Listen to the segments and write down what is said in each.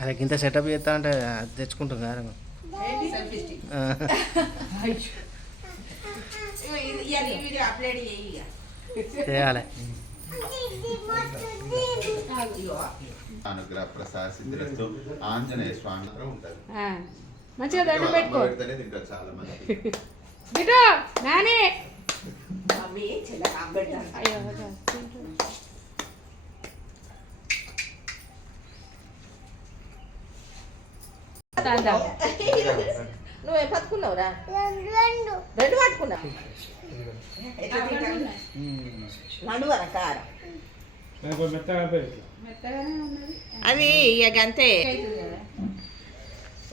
అదే ఇంత సెటప్ చేస్తా అంటే తెచ్చుకుంటాం కదా చేయాలి. అనుగ్రహ ప్రసాద్ సిద్ధిరస్తు ఆంజనేయ స్వామి ఉంటుంది. మంచిగా దండం పెట్టుకో. తింటారు చాలా మంది. బిడ్డ నానే నువ్వేం పట్టుకున్నావురా? రెండు పట్టుకున్నావు. నడువరా కారం అది ఇక అంతే.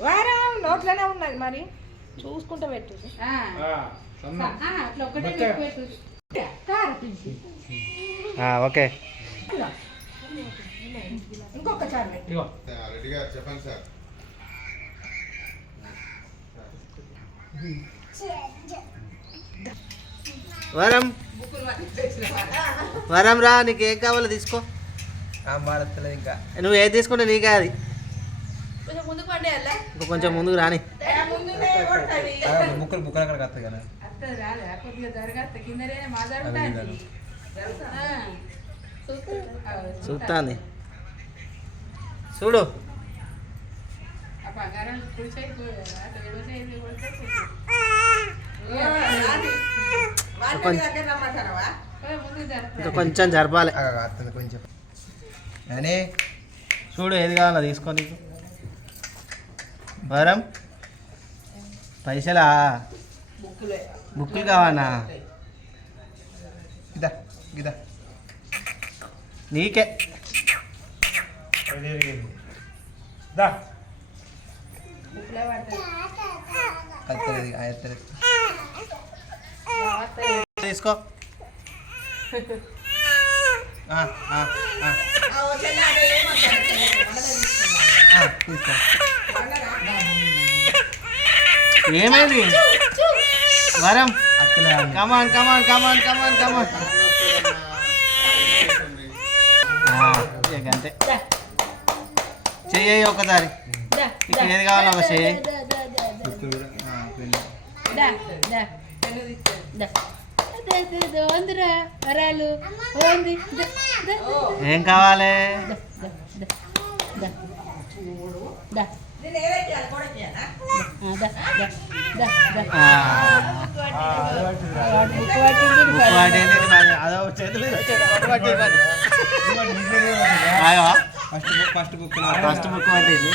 వారం నోట్లోనే ఉన్నది మరి చూసుకుంటా పెట్టు. ఓకే ఇంకొకసారి చెప్పండి సార్. వరం వరం రా, నీకు ఏం కావాలో తీసుకో. ఇంకా నువ్వు ఏది తీసుకుంటే నీకే అది. కొంచెం ముందుకు పడేయాలా? ఇంకా కొంచెం ముందుకు రాని. ముక్కలు ముక్కలు అక్కడ వస్తాయి కదా. చూస్తాంది చూడు. ఇంకా కొంచెం జరపాలి. కొంచెం చూడు ఏది కావాలో తీసుకో. నీకు వరం పైసలా బుక్కులు కావాలా? గిదా గిదా నీకే తీసుకో. తీసుకో. ఏమైంది వరం? కమాన్ కమాన్ కమాన్ కమాన్ కమాన్. అంతే చెయ్యి ఒకసారి. ఇక్కడ ఏది కావాలో ఒక చెయ్యి. ఏం కావాలి? ఫస్ట్ బుక్ పట్టింది.